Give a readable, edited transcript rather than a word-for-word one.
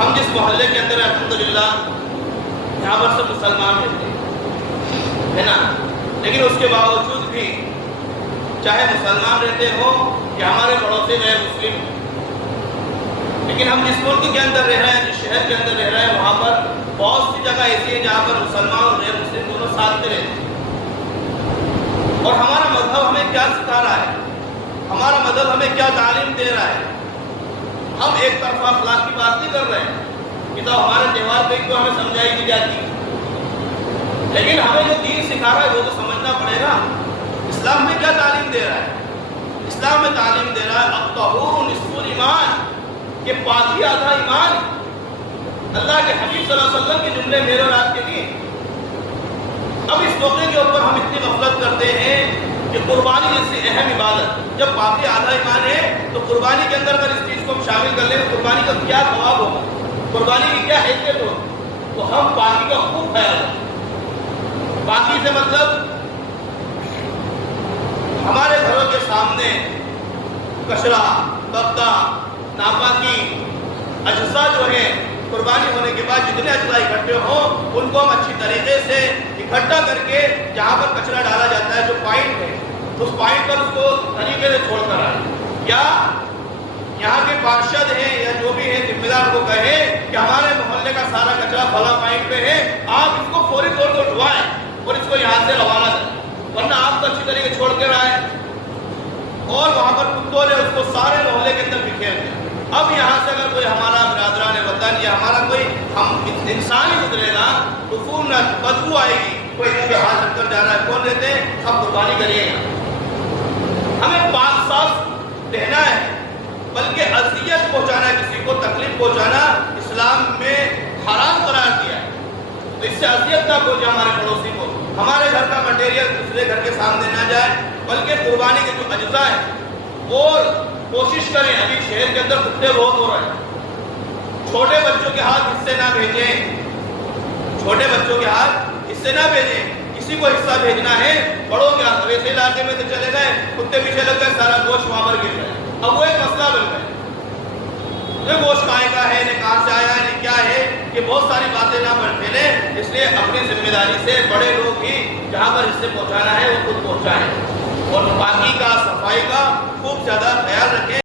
ہم جس محلے کے اندر الحمدللہ یہاں پر سب مسلمان رہتے ہیں، ہے نا، لیکن اس کے باوجود بھی چاہے مسلمان رہتے ہوں یا ہمارے پڑوسی غیر مسلم، لیکن ہم جس ملک کے اندر رہ رہے ہیں، جس شہر کے اندر رہ رہے ہیں، وہاں پر بہت سی جگہ ایسی ہے جہاں پر مسلمان اور غیر مسلم دونوں ساتھ میں رہتے ہیں۔ اور ہمارا مذہب ہمیں کیا سکھا رہا ہے، ہمارا مذہب ہمیں کیا تعلیم دے رہا ہے؟ ہم ایک طرفہ اخلاق کی بات نہیں کر رہے ہیں کہ تو ہمارے تہوار پہ تو ہمیں سمجھائی دی جاتی ہے، لیکن ہمیں جو دین سکھا رہا ہے وہ تو سمجھنا پڑے گا۔ اسلام میں کیا تعلیم دے رہا ہے؟ اسلام میں تعلیم دے رہا ہے الطہور نصف الایمان، کہ پاکی آدھا ایمان۔ اللہ کے حبیب صلی اللہ علیہ وسلم کے جملے میرے اور آپ کے لیے۔ اب اس موقع کے اوپر ہم اتنی غفلت کرتے ہیں کہ قربانی جیسی اہم عبادت، جب پاکی آدھا ایمان ہے تو قربانی کے اندر اگر اس چیز کو ہم شامل کر لیں تو قربانی کا کیا ثواب ہوگا، قربانی کی کیا حیثیت ہوگی؟ تو ہم پاکی کا خوب خیال رکھیں۔ پاکی سے مطلب ہمارے گھروں کے سامنے کچرا، کپڑا، ناپاکی اجزاء جو ہیں قربانی ہونے کے بعد جتنے اجزاء اکٹھے ہوں ان کو ہم اچھی طریقے سے اکٹھا کر کے جہاں پر کچرا ڈالا جاتا ہے جو پوائنٹ ہے اس پوائنٹ پر اس کو طریقے سے چھوڑ کر آئیں، یا یہاں کے پارشد ہیں یا جو بھی ہیں ذمہ دار کو کہیں کہ ہمارے محلے کا سارا کچرا فلاں پوائنٹ پہ ہے، آپ اس کو فوری طور پر اٹھوائیں اور اس کو یہاں سے روانہ کریں، ورنہ آپ کو اچھی طریقے چھوڑ کر آئیں اور وہاں پر کتوں نے اس کو سارے محلے کے اندر بکھیر دیا۔ اب یہاں سے اگر کوئی ہمارا برادران وطن یا ہمارا کوئی انسان ہی گزرے گا تو عفونت بدبو آئے گی، کوئی اس کے ہاتھ رکھ کر جا رہا ہے، کون رہتے ہیں؟ ہم قربانی کریے گا۔ ہمیں پاک صاف رہنا ہے، بلکہ اذیت پہنچانا ہے، کسی کو تکلیف پہنچانا اسلام میں حرام قرار دیا ہے۔ تو اس سے اذیت نہ پہنچے ہمارے پڑوسی کو، ہمارے گھر کا مٹیریل دوسرے گھر کے سامنے نہ جائے، بلکہ قربانی کے جو اجزاء ہیں اور کوشش کریں۔ ابھی شہر کے اندر کتے بہت ہو رہے ہیں، چھوٹے بچوں کے ہاتھ حصے نہ بھیجیں، چھوٹے بچوں کے ہاتھ حصے نہ بھیجیں۔ کسی کو حصہ بھیجنا ہے بڑوں کے ہاتھ، ویسے علاقے میں تو چلے گئے، کتے پیچھے لگ گئے، سارا گوشت وہاں پر گر گیا، اب وہ ایک مسئلہ بن گیا، یہ گوشت کہاں کا ہے، نہ کہاں سے آیا ہے، کیا ہے، کہ بہت ساری باتیں نہ پھیلیں۔ اس لیے اپنی ذمہ داری سے بڑے لوگ ہی جہاں پر حصے پہنچانا ہے وہ خود پہنچائیں، اور پاکی کا، صفائی کا خوب زیادہ خیال رکھیں۔